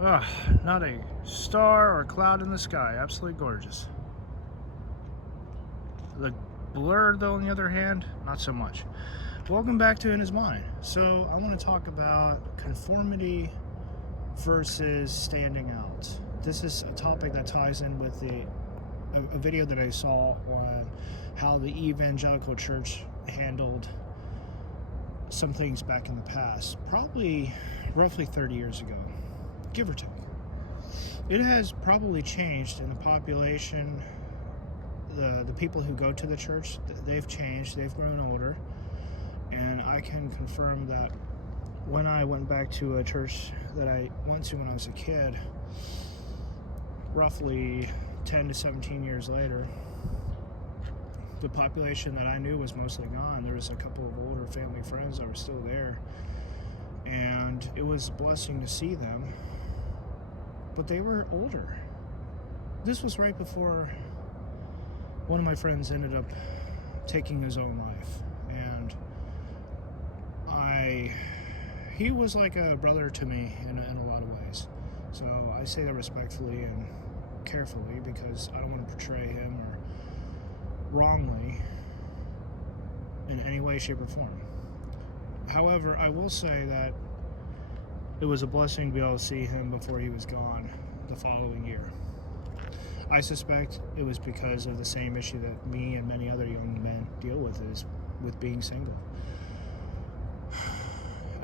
Not a star or cloud in the sky. Absolutely gorgeous. The blur, though, on the other hand, not so much. Welcome back to In His Mind. So I want to talk about conformity versus standing out. This is a topic that ties in with a video that I saw on how the evangelical church handled some things back in the past, probably roughly 30 years ago, give or take. It has probably changed in the population. The people who go to the church, they've changed, they've grown older, and I can confirm that when I went back to a church that I went to when I was a kid, roughly 10 to 17 years later, the population that I knew was mostly gone. There was a couple of older family friends that were still there, and it was a blessing to see them, but they were older. This was right before one of my friends ended up taking his own life, and he was like a brother to me in a lot of ways. So I say that respectfully and carefully because I don't want to portray him or wrongly in any way, shape, or form. However, I will say that it was a blessing to be able to see him before he was gone the following year. I suspect it was because of the same issue that me and many other young men deal with, is with being single.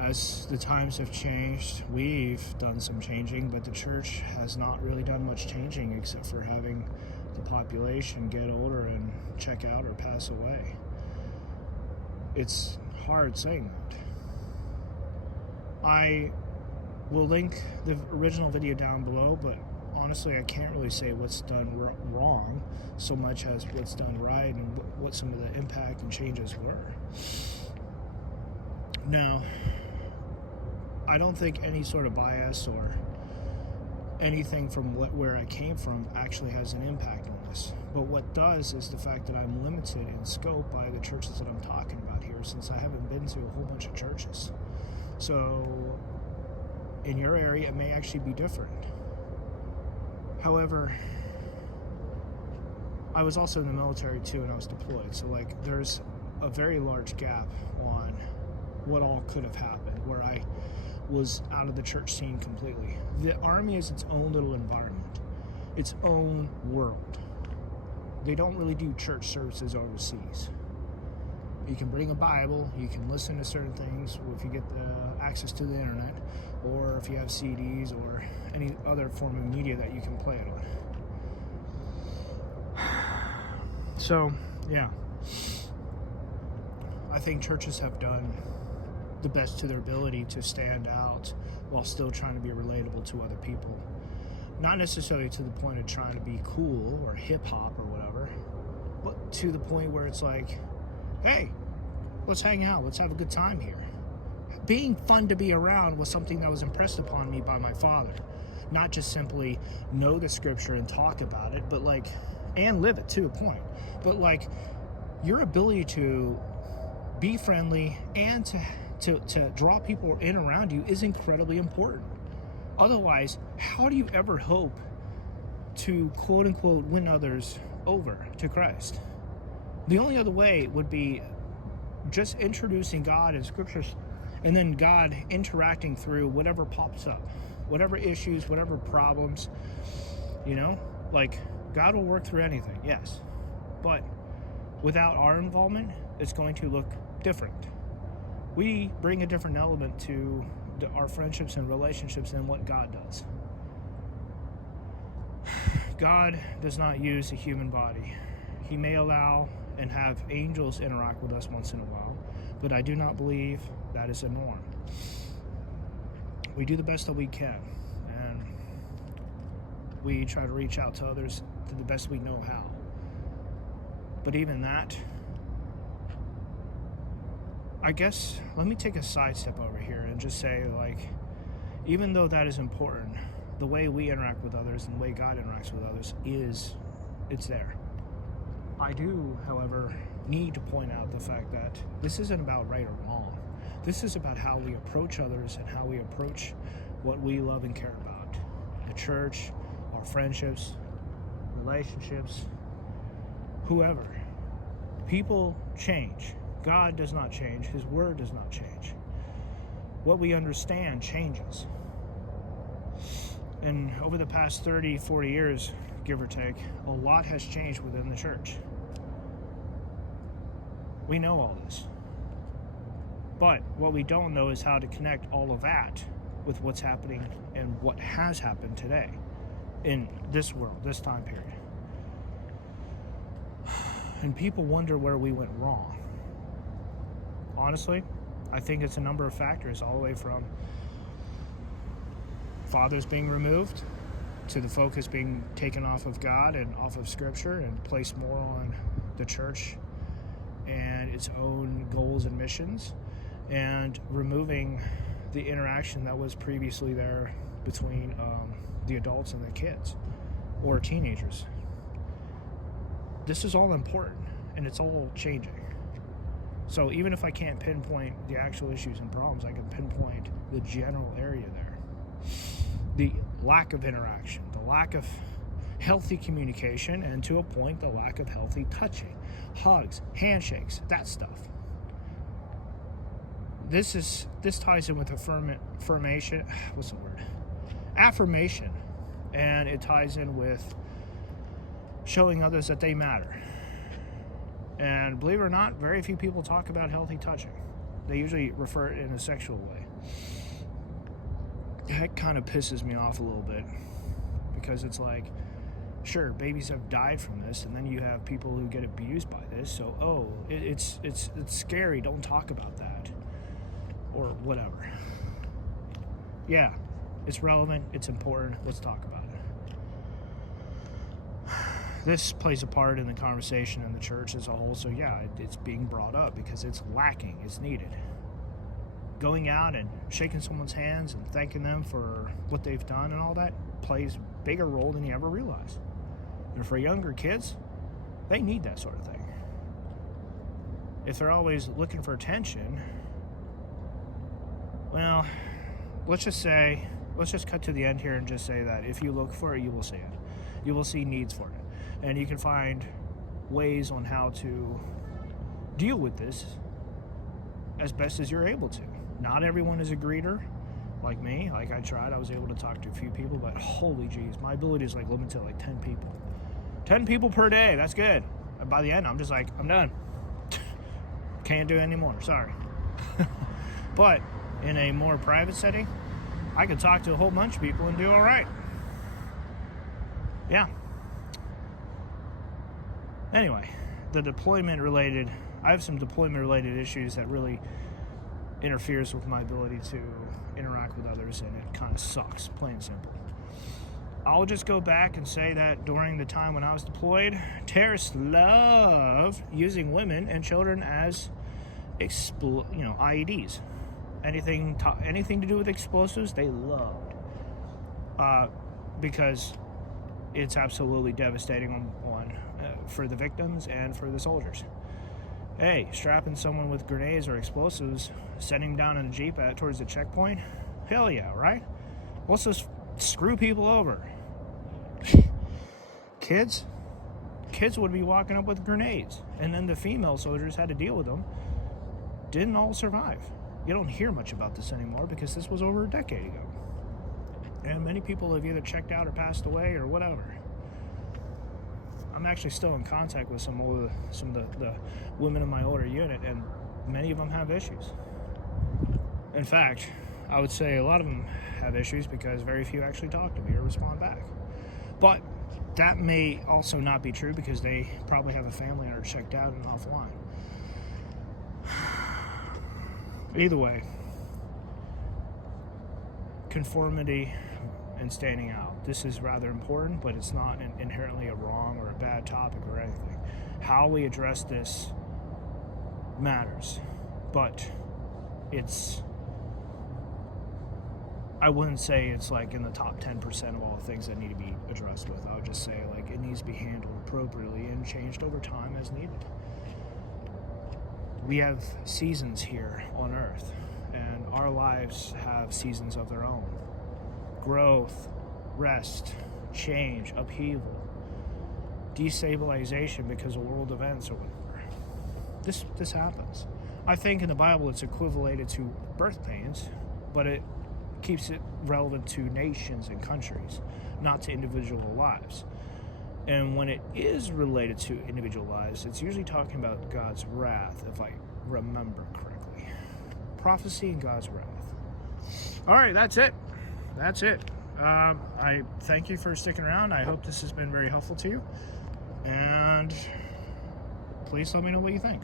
As the times have changed, we've done some changing, but the church has not really done much changing except for having the population get older and check out or pass away. It's hard saying that. I will link the original video down below, but honestly, I can't really say what's done wrong so much as what's done right and what some of the impact and changes were. Now, I don't think any sort of bias or anything from where I came from actually has an impact on this. But what does is the fact that I'm limited in scope by the churches that I'm talking about here, since I haven't been to a whole bunch of churches. So in your area, it may actually be different. However, I was also in the military too, and I was deployed. So there's a very large gap on what all could have happened where I was out of the church scene completely. The Army is its own little environment, its own world. They don't really do church services overseas. You can bring a Bible, you can listen to certain things if you get access to the internet, or if you have CDs or any other form of media that you can play it on. So, yeah. I think churches have done the best to their ability to stand out while still trying to be relatable to other people. Not necessarily to the point of trying to be cool or hip-hop or whatever, but to the point where it's like, hey, let's hang out, let's have a good time here. Being fun to be around was something that was impressed upon me by my father. Not just simply know the scripture and talk about it, but and live it to a point. But your ability to be friendly and to draw people in around you is incredibly important. Otherwise, how do you ever hope to quote unquote win others over to Christ? The only other way would be just introducing God in scriptures, and then God interacting through whatever pops up, whatever issues, whatever problems, God will work through anything, yes. But without our involvement, it's going to look different. We bring a different element to our friendships and relationships than what God does. God does not use a human body. He may allow and have angels interact with us once in a while, but I do not believe that is a norm. We do the best that we can, and we try to reach out to others to the best we know how. But even that, I guess, let me take a sidestep over here and just say, even though that is important, the way we interact with others and the way God interacts with others it's there. I do, however, need to point out the fact that this isn't about right or wrong. This is about how we approach others and how we approach what we love and care about. The church, our friendships, relationships, whoever. People change. God does not change. His word does not change. What we understand changes. And over the past 30, 40 years, give or take, a lot has changed within the church. We know all this. But what we don't know is how to connect all of that with what's happening and what has happened today in this world, this time period. And people wonder where we went wrong. Honestly, I think it's a number of factors, all the way from fathers being removed to the focus being taken off of God and off of Scripture and placed more on the church and its own goals and missions, and removing the interaction that was previously there between the adults and the kids or teenagers. This is all important, and it's all changing. So even if I can't pinpoint the actual issues and problems, I can pinpoint the general area there. The lack of interaction, the lack of healthy communication, and to a point, the lack of healthy touching, hugs, handshakes, that stuff. This ties in with affirmation. What's the word? Affirmation, and it ties in with showing others that they matter. And believe it or not, very few people talk about healthy touching. They usually refer it in a sexual way. That kind of pisses me off a little bit, because it's like, sure, babies have died from this, and then you have people who get abused by this, so it's scary, don't talk about that, or whatever. Yeah, it's relevant, it's important, let's talk about it. This plays a part in the conversation in the church as a whole, so yeah, it's being brought up because it's lacking, it's needed. Going out and shaking someone's hands and thanking them for what they've done and all that plays a bigger role than you ever realize. And for younger kids, they need that sort of thing. If they're always looking for attention, well, let's just cut to the end here and just say that if you look for it, you will see it. You will see needs for it. And you can find ways on how to deal with this as best as you're able to. Not everyone is a greeter like me. Like I tried, I was able to talk to a few people, but holy jeez, my ability is like limited to like 10 people. 10 people per day, that's good. And by the end, I'm just like, I'm done. Can't do it anymore, sorry. But in a more private setting, I could talk to a whole bunch of people and do all right. Yeah. Anyway, I have some deployment related issues that really interferes with my ability to interact with others, and it kind of sucks, plain and simple. I'll just go back and say that during the time when I was deployed, terrorists loved using women and children as IEDs. Anything to do with explosives, they loved. Because it's absolutely devastating for the victims and for the soldiers. Hey, strapping someone with grenades or explosives, setting them down in a Jeep towards the checkpoint, hell yeah, right? Let's just screw people over. Kids would be walking up with grenades, and then the female soldiers had to deal with them. Didn't all survive. You don't hear much about this anymore because this was over a decade ago. And many people have either checked out or passed away or whatever. I'm actually still in contact with some of the women in my older unit, and many of them have issues. In fact, I would say a lot of them have issues because very few actually talk to me or respond back. But that may also not be true because they probably have a family and are checked out and offline. Either way, conformity and standing out. This is rather important, but it's not inherently a wrong or a bad topic or anything. How we address this matters, but I wouldn't say it's like in the top 10% of all the things that need to be addressed with. I would just say like it needs to be handled appropriately and changed over time as needed. We have seasons here on Earth, and our lives have seasons of their own. growth, rest, change, upheaval, destabilization because of world events or whatever. This happens. I think in the Bible it's equated to birth pains, but it keeps it relevant to nations and countries, not to individual lives. And when it is related to individual lives, it's usually talking about God's wrath, if I remember correctly. Prophecy and God's wrath. All right, that's it. I thank you for sticking around. I hope this has been very helpful to you. And please let me know what you think.